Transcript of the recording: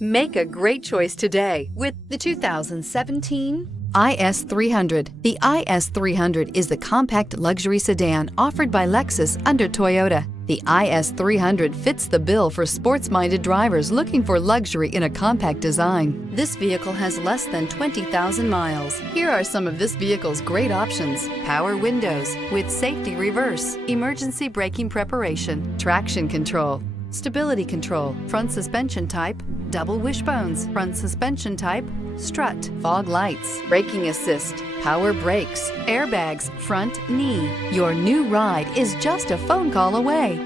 Make a great choice today with the 2017 IS300. The IS300 is the compact luxury sedan offered by Lexus under Toyota. The IS300 fits the bill for sports-minded drivers looking for luxury in a compact design. This vehicle has less than 20,000 miles. Here are some of this vehicle's great options: power windows with safety reverse, emergency braking preparation, traction control, stability control, front suspension type, double wishbones, front suspension type, strut, fog lights, braking assist, power brakes, airbags, front knee. Your new ride is just a phone call away.